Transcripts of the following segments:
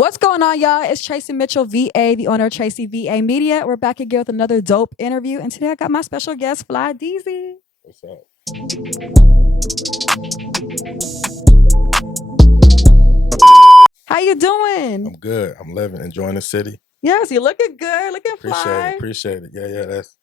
What's going on, y'all? It's Tracy Mitchell, VA, the owner of TracyVAMedia. We're back again with another dope interview, and today I got my special guest, Fly Deezy. What's up? How you doing? I'm good. I'm living, enjoying the city. Yes, you're looking good, looking fly. Appreciate it. Yeah, that's.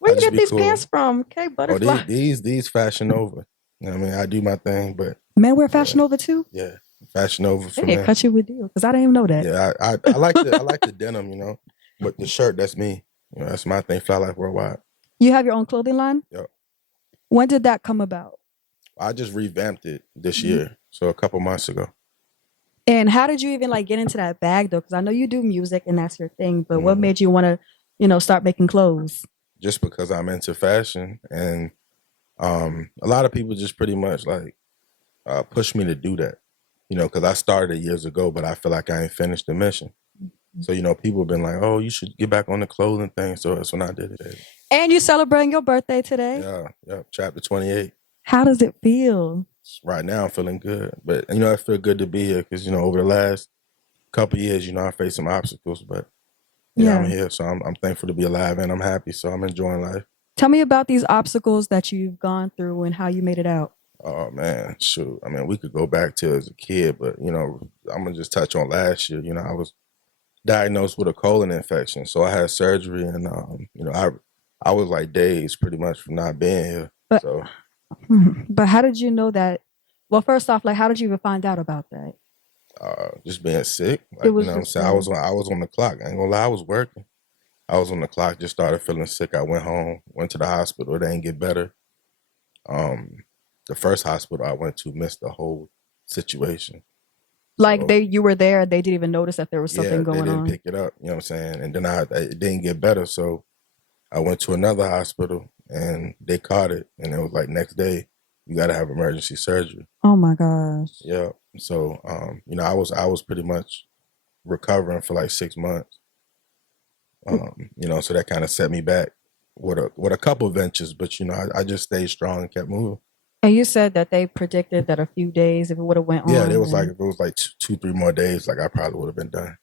Where I you just get be these cool. pants from? Okay, Oh, butterfly. these Fashion Nova. You know what I mean, I do my thing, but Men wear Fashion Nova too? yeah, Fashion Nova They for didn't men. cut you with deal because I didn't even know that. Yeah, I like the denim, you know, but the shirt, that's me. You know, that's my thing. Fly Life Worldwide. You have your own clothing line? Yep. When did that come about? I just revamped it this year, so a couple months ago. And how did you even like get into that bag though? Because I know you do music and that's your thing, but what made you want to, start making clothes? Just because I'm into fashion, and a lot of people just pretty much like push me to do that. You know, because I started it years ago, but I feel like I ain't finished the mission. So, you know, people have been like, oh, you should get back on the clothing thing. So that's when I did it. And you celebrating your birthday today? Yeah, chapter 28. How does it feel? Right now I'm feeling good. But, you know, I feel good to be here because, you know, over the last couple of years, you know, I faced some obstacles, but yeah, I'm here. So I'm thankful to be alive and I'm happy. So I'm enjoying life. Tell me about these obstacles that you've gone through and how you made it out. Oh, man, shoot. I mean, we could go back to as a kid, but, you know, I'm going to just touch on last year. You know, I was diagnosed with a colon infection. So I had surgery and, you know, I was like days pretty much from not being here. But how did you know that? Well, first off, like, how did you even find out about that? Just being sick. Like, you know what I'm saying? I was on the clock. I ain't gonna lie, I was working. I was on the clock, just started feeling sick. I went home, went to the hospital. It didn't get better. The first hospital I went to missed the whole situation. Like you were there and they didn't even notice that there was something going on. They didn't pick it up, you know what I'm saying? And then it didn't get better. So I went to another hospital and they caught it. And it was like next day, you got to have emergency surgery. Oh my gosh. Yeah. So, you know, I was pretty much recovering for like 6 months. You know, so that kind of set me back with a couple ventures, but you know, I just stayed strong and kept moving. And you said that they predicted that a few days, if it would have went on. Yeah, it was like, if it was like 2-3 more days, like I probably would have been done.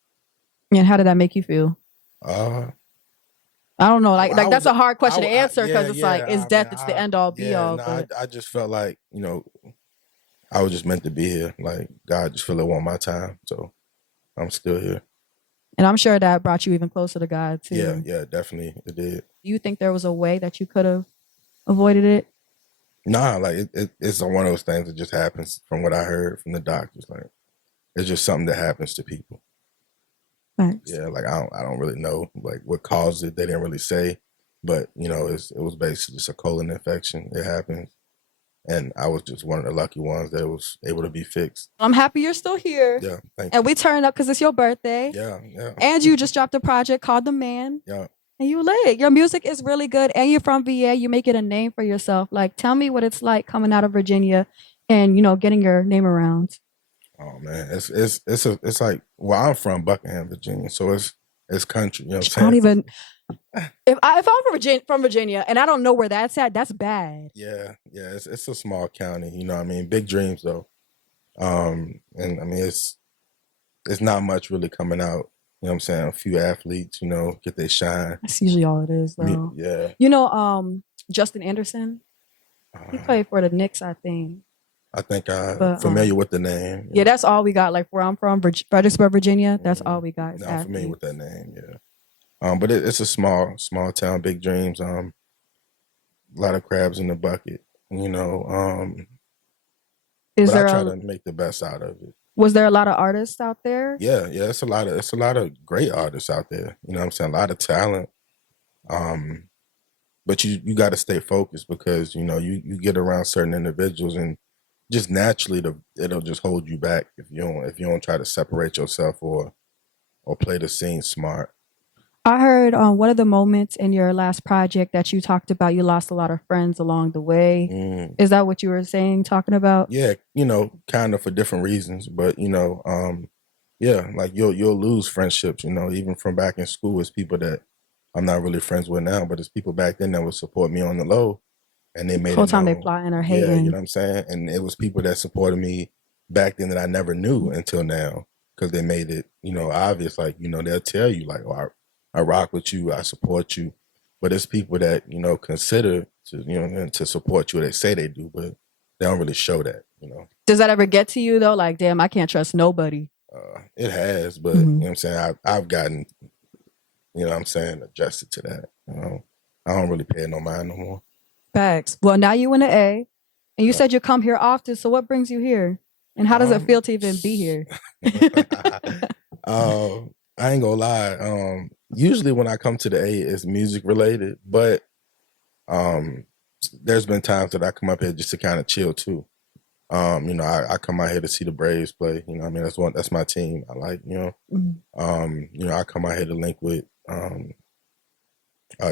And how did that make you feel? I don't know. Like that's a hard question to answer because it's like, is death, it's the end all be all. I just felt like, you know, I was just meant to be here. Like God just felt it want my time. So I'm still here. And I'm sure that brought you even closer to God too. Yeah, definitely it did. Do you think there was a way that you could have avoided it? Nah, like it's one of those things that just happens from what I heard from the doctors. Like it's just something that happens to people. Thanks. Yeah, like I don't really know like what caused it. They didn't really say, but you know, it was basically just a colon infection. It happens, and I was just one of the lucky ones that was able to be fixed. I'm happy you're still here. Yeah, thank you. And we turned up because it's your birthday. Yeah. And you just dropped a project called The Man. Yeah. And you lit. Your music is really good, and you're from VA. You make it a name for yourself. Like, tell me what it's like coming out of Virginia, and you know, getting your name around. Oh man, it's like, well, I'm from Buckingham, Virginia, so it's country. You know what I'm saying? I don't even. If I'm from Virginia and I don't know where that's at, that's bad. Yeah, it's a small county. You know what I mean? Big dreams though, and I mean it's not much really coming out. You know what I'm saying? A few athletes, you know, get their shine. That's usually all it is, though. Yeah. You know, Justin Anderson, he played for the Knicks, I think. I think I'm familiar with the name. Yeah, that's all we got. Like where I'm from, Fredericksburg, Virginia, that's all we got. I'm familiar with that name, yeah. But it's a small town, big dreams. A lot of crabs in the bucket, you know. But I try to make the best out of it. Was there a lot of artists out there? Yeah, it's a lot of great artists out there. You know what I'm saying? A lot of talent. But you got to stay focused because, you know, you get around certain individuals and just naturally it'll just hold you back if you don't try to separate yourself or play the scene smart. I heard one of the moments in your last project that you talked about, you lost a lot of friends along the way. Is that what you were talking about? Yeah, you know, kind of for different reasons, but you know, yeah, like you'll lose friendships, you know, even from back in school. It's people that I'm not really friends with now, but it's people back then that would support me on the low, and they made the whole time they plotting or hating. Yeah, you know what I'm saying? And it was people that supported me back then that I never knew until now. because they made it, obvious. Like, they'll tell you like, oh, I rock with you, I support you. But it's people that, consider to support you. They say they do, but they don't really show that. Does that ever get to you though? Like, damn, I can't trust nobody. It has, but you know what I'm saying? I've gotten, adjusted to that. I don't really pay no mind no more. Facts. Well, now you in the A, and you said you come here often. So what brings you here? And how does it feel to even be here? I ain't gonna lie. Usually when I come to the A, it's music related, but there's been times that I come up here just to kind of chill too. I come out here to see the Braves play. I mean, that's my team. I like, I come out here to link with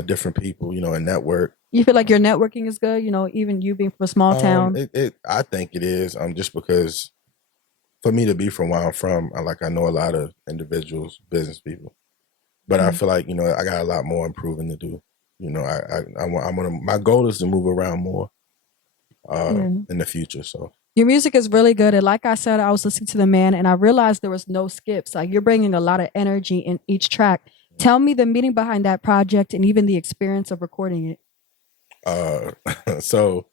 different people, and network. You feel like your networking is good, even you being from a small town? I think it is. Just because for me to be from where I'm from, I know a lot of individuals, business people, but I feel like, I got a lot more improving to do. My goal is to move around more in the future. So your music is really good. And like I said, I was listening to the man and I realized there was no skips. Like you're bringing a lot of energy in each track. Tell me the meaning behind that project and even the experience of recording it. So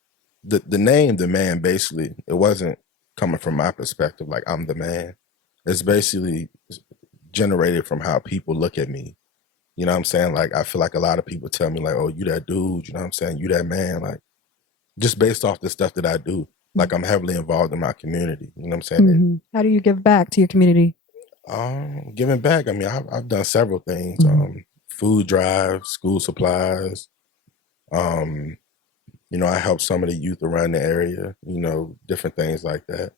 the name, the man, basically, it wasn't coming from my perspective. Like I'm the man. It's basically generated from how people look at me. You know what I'm saying? Like, I feel like a lot of people tell me like, oh, you that dude, you know what I'm saying? You that man, like just based off the stuff that I do. Like I'm heavily involved in my community. You know what I'm saying? Mm-hmm. How do you give back to your community? Giving back. I mean, I've done several things. Food drives, school supplies. I help some of the youth around the area, different things like that.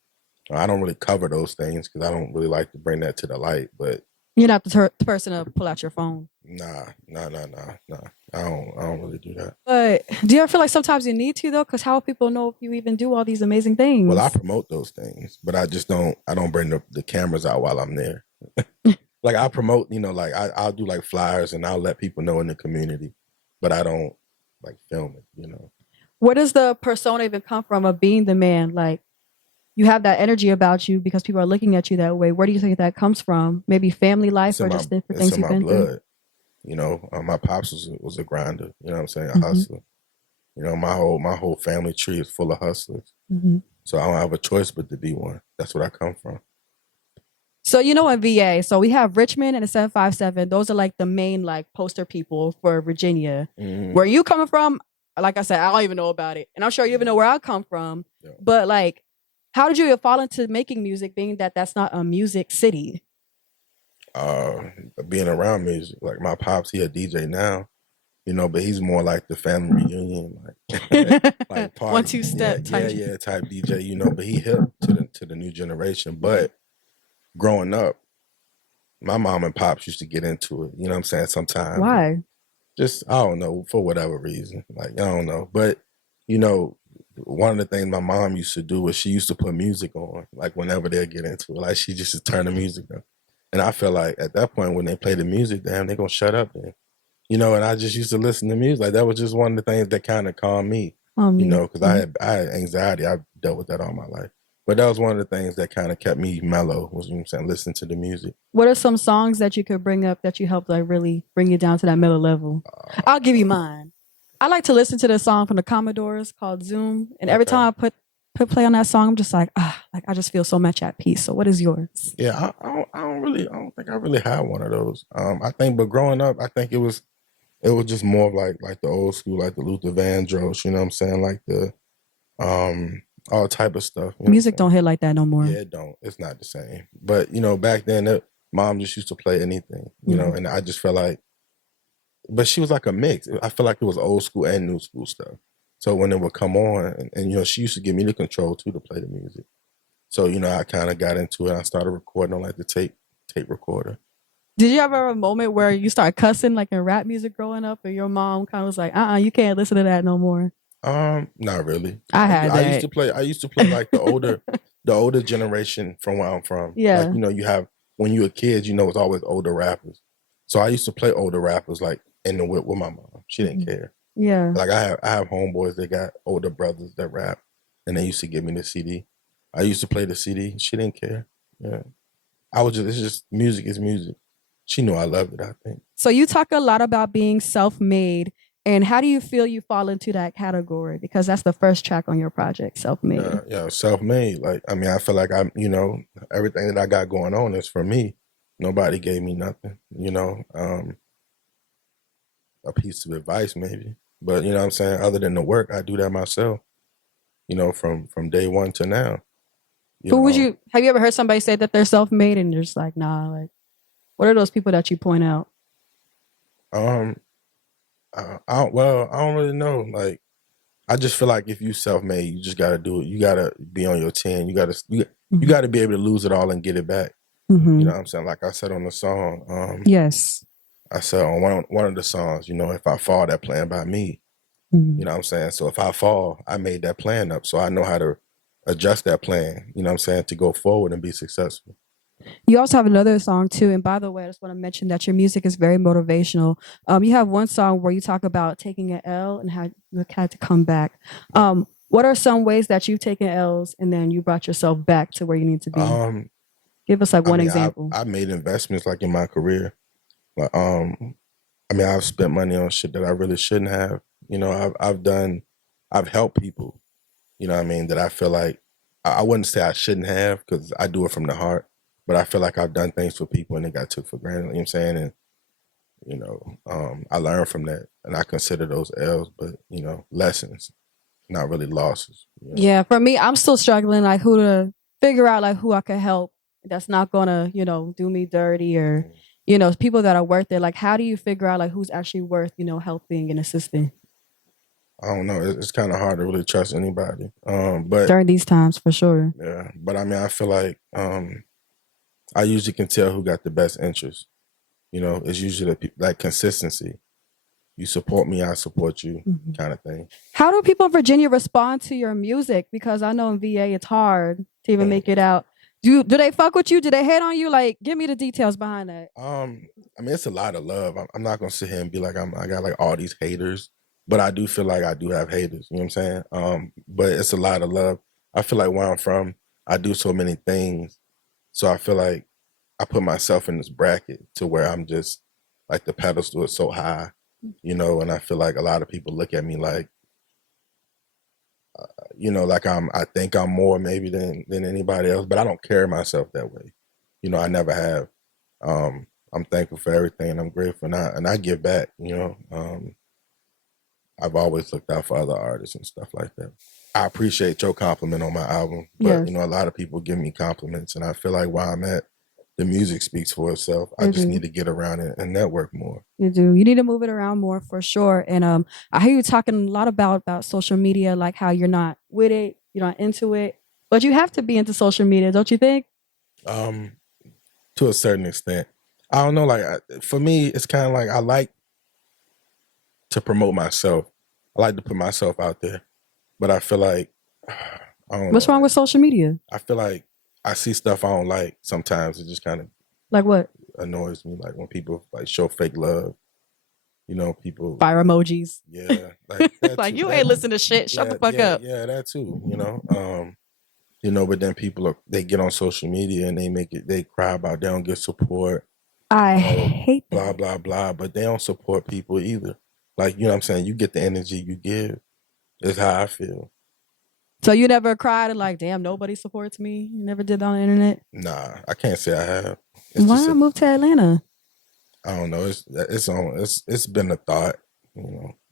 I don't really cover those things because I don't really like to bring that to the light, but you're not the person to pull out your phone. Nah. I don't really do that. But do you ever feel like sometimes you need to though? Because how will people know if you even do all these amazing things? Well, I promote those things, but I don't bring the cameras out while I'm there. Like I promote, like I'll do like flyers and I'll let people know in the community, but I don't like film it, Where does the persona even come from of being the man? Like you have that energy about you because people are looking at you that way. Where do you think that comes from? Maybe family life or just different things you've been through? My pops was a grinder. You know what I'm saying? A hustler. My whole family tree is full of hustlers. So I don't have a choice but to be one. That's what I come from. So in VA, so we have Richmond and the 757. Those are like the main like poster people for Virginia. Where you coming from? Like I said, I don't even know about it, and I'm sure you even know where I come from. Yeah. But like, how did you fall into making music, being that that's not a music city? Being around music, like my pops, he a DJ now, but he's more like the family reunion, like party, 1-2 step type, type DJ, but he hip to the new generation. But growing up, my mom and pops used to get into it. You know what I'm saying? Sometimes. Why? Just I don't know, for whatever reason. Like I don't know, but one of the things my mom used to do was she used to put music on, like whenever they get into it, like she just turn the music up. And I feel like at that point when they play the music, damn, they gonna shut up then. And I just used to listen to music. Like that was just one of the things that kind of calmed me. Because I had anxiety. I dealt with that all my life. But that was one of the things that kind of kept me mellow, was listening to the music. What are some songs that you could bring up that you helped like really bring you down to that mellow level? I'll give you mine. I like to listen to this song from the Commodores called Zoom. And every time I put play on that song, I'm just like I just feel so much at peace. So what is yours? Yeah, I don't think I really had one of those. I think, but growing up, I think it was just more of like the old school, like the Luther Vandross, you know what I'm saying? Like the all type of stuff. Music don't hit like that no more. Yeah, it don't. It's not the same. But back then, mom just used to play anything, and I just felt like, but she was like a mix. I feel like it was old school and new school stuff. So when it would come on, and she used to give me the control too to play the music. So I kind of got into it. I started recording on like the tape recorder. Did you ever have a moment where you start cussing like in rap music growing up, and your mom kind of was like, you can't listen to that no more? Not really. I used to play like the older generation from where I'm from. Yeah. Like, you have, when you're a kid, it's always older rappers. So I used to play older rappers like in the whip with my mom. She didn't care. Yeah. Like I have homeboys that got older brothers that rap, and they used to give me the CD. I used to play the CD. She didn't care. Yeah. it's just music is music. She knew I loved it, I think. So you talk a lot about being self-made, and how do you feel you fall into that category? Because that's the first track on your project, Self-Made. Yeah, self-made. Like, I mean, I feel like everything that I got going on is for me. Nobody gave me nothing, a piece of advice maybe. But you know what I'm saying? Other than the work, I do that myself, from day one to now. Who would you have you ever heard somebody say that they're self-made and you're just like, nah, like what are those people that you point out? Um, I don't really know. Like, I just feel like if you self-made, you just gotta do it. You gotta be on your 10. You gotta be able to lose it all and get it back. Mm-hmm. You know what I'm saying? Like I said on the song, yes. I said on one of the songs, if I fall, that plan by me. Mm-hmm. You know what I'm saying? So if I fall, I made that plan up. So I know how to adjust that plan, you know what I'm saying, to go forward and be successful. You also have another song too. And by the way, I just want to mention that your music is very motivational. You have one song where you talk about taking an L and how you had to come back. What are some ways that you've taken L's and then you brought yourself back to where you need to be? Give us like one example. I made investments like in my career. Like, I've spent money on shit that I really shouldn't have. I've helped people, that I feel like I wouldn't say I shouldn't have because I do it from the heart, but I feel like I've done things for people and it got took for granted, you know what I'm saying? And, I learned from that and I consider those L's, but, lessons, not really losses. Yeah, for me, I'm still struggling like who to figure out like who I could help that's not gonna, do me dirty or, people that are worth it. Like how do you figure out like who's actually worth, helping and assisting? I don't know. It's kind of hard to really trust anybody. But during these times for sure. Yeah, but I mean, I feel like I usually can tell who got the best interest. It's usually like consistency. You support me, I support you, kind of thing. How do people in Virginia respond to your music? Because I know in VA it's hard to even make it out. Do they fuck with you? Do they hate on you? Like, give me the details behind that. I mean, it's a lot of love. I'm not gonna sit here and be like I got like all these haters, but I do feel like I do have haters. You know what I'm saying? But it's a lot of love. I feel like where I'm from, I do so many things, so I feel like I put myself in this bracket to where I'm just like the pedestal is so high, and I feel like a lot of people look at me like, like I think I'm more maybe than anybody else, but I don't carry myself that way. I never have. I'm thankful for everything and I'm grateful and I give back, I've always looked out for other artists and stuff like that. I appreciate your compliment on my album, but Yes. a lot of people give me compliments and I feel like where I'm at, the music speaks for itself. I just need to get around it and network more. You do. You need to move it around more for sure. And I hear you talking a lot about social media, like how you're not with it, you're not into it, but you have to be into social media, don't you think? To a certain extent. I don't know. Like for me, it's kind of like I like to promote myself. I like to put myself out there, but I feel like What's wrong with social media? I feel like I see stuff I don't like sometimes. It just kind of like what annoys me. Like when people like show fake love, people fire emojis. Yeah, like like you ain't listen to shit. Shut the fuck up. Yeah, that too. But then people they get on social media and they cry about they don't get support. I hate that. Blah blah blah. But they don't support people either. Like what I'm saying, you get the energy you give. Is how I feel. So you never cried and like, damn, nobody supports me. You never did that on the internet. Nah, I can't say I have. Why not move to Atlanta? I don't know. It's been a thought.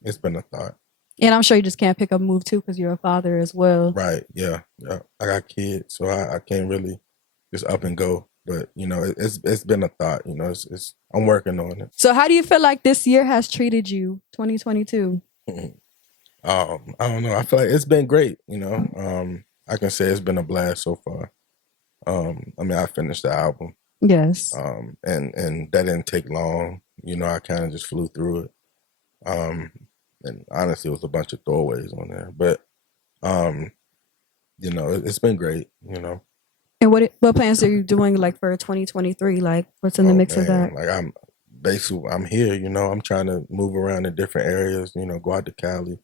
It's been a thought. And I'm sure you just can't pick up and move too because you're a father as well. Right. Yeah. I got kids, so I can't really just up and go. But it's been a thought. I'm working on it. So how do you feel like this year has treated you, 2022? I don't know. I feel like it's been great. I can say it's been a blast so far. I finished the album. Yes. And that didn't take long. I kind of just flew through it. And honestly, it was a bunch of throwaways on there, but it's been great. And what plans are you doing like for 2023? Like what's in the mix of that? Like I'm here. I'm trying to move around in different areas. Go out to Cali.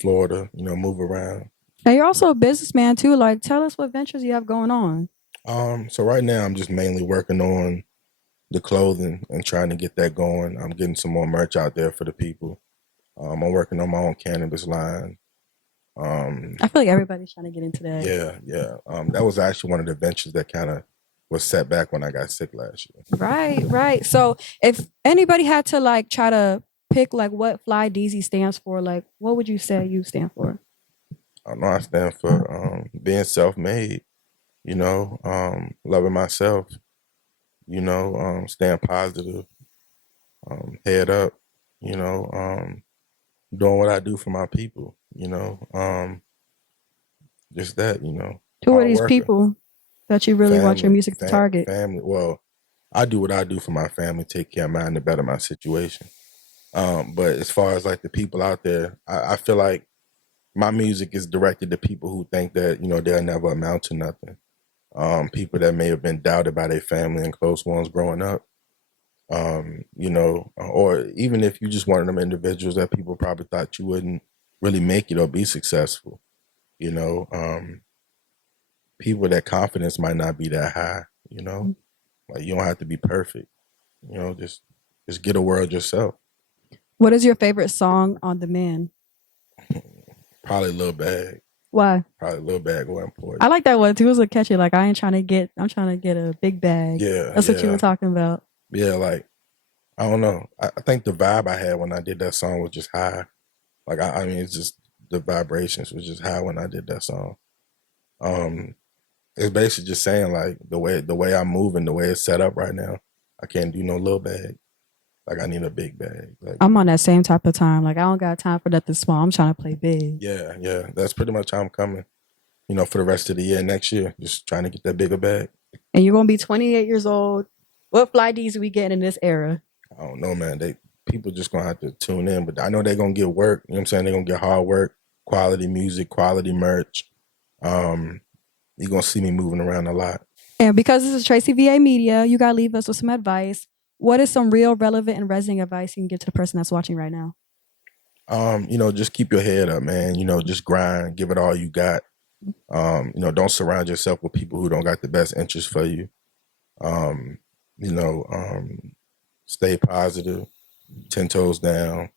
Florida. Move around. And you're also a businessman too. Like tell us what ventures you have going on. So right now I'm just mainly working on the clothing and trying to get that going. I'm getting some more merch out there for the people. I'm working on my own cannabis line. I feel like everybody's trying to get into that. Yeah. That was actually one of the ventures that kind of was set back when I got sick last year. Right. So if anybody had to like try to pick like what Fly Deezy stands for, like what would you say you stand for? I know I stand for being self-made, loving myself, staying positive, head up, you know, doing what I do for my people, just that, Who are hard these worker, people that you really want your music to target? family. Well, I do what I do for my family, take care of mine to better my situation. But as far as like the people out there, I feel like my music is directed to people who think that, they'll never amount to nothing. People that may have been doubted by their family and close ones growing up. Or even if you just one of them individuals that people probably thought you wouldn't really make it or be successful, you know, people that confidence might not be that high, like you don't have to be perfect, just get a world yourself. What is your favorite song on Demand? Probably Lil Bag. Why? Probably Lil Bag or Important. I like that one too. It was a catchy. Like I'm trying to get a big bag. Yeah, That's what you were talking about. Yeah, like I don't know. I think the vibe I had when I did that song was just high. Like I mean, it's just the vibrations was just high when I did that song. It's basically just saying like the way I'm moving, the way it's set up right now, I can't do no little bag. Like I need a big bag. Like I'm on that same type of time. Like I don't got time for nothing small. I'm trying to play big. Yeah. That's pretty much how I'm coming. For the rest of the year, next year, just trying to get that bigger bag. And you're gonna be 28 years old. What Fly D's we getting in this era? I don't know, man. People just gonna have to tune in, but I know they're gonna get work. You know what I'm saying? They're gonna get hard work, quality music, quality merch. You're gonna see me moving around a lot. And because this is TracyVAMedia, you gotta leave us with some advice. What is some real, relevant, and resonating advice you can give to the person that's watching right now? Just keep your head up, man. Just grind, give it all you got. Don't surround yourself with people who don't got the best interest for you. Um, you know, um, Stay positive, 10 toes down.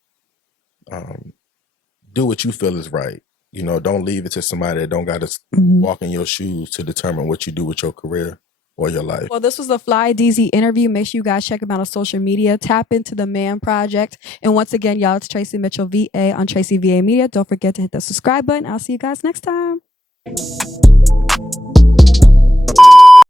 Do what you feel is right. Don't leave it to somebody that don't got to walk in your shoes to determine what you do with your career or your life. Well, this was the Fly Deezy interview. Make sure you guys check him out on social media. Tap into the Man Project. And once again, y'all, it's Tracy Mitchell VA on TracyVAMedia. Don't forget to hit the subscribe button. I'll see you guys next time.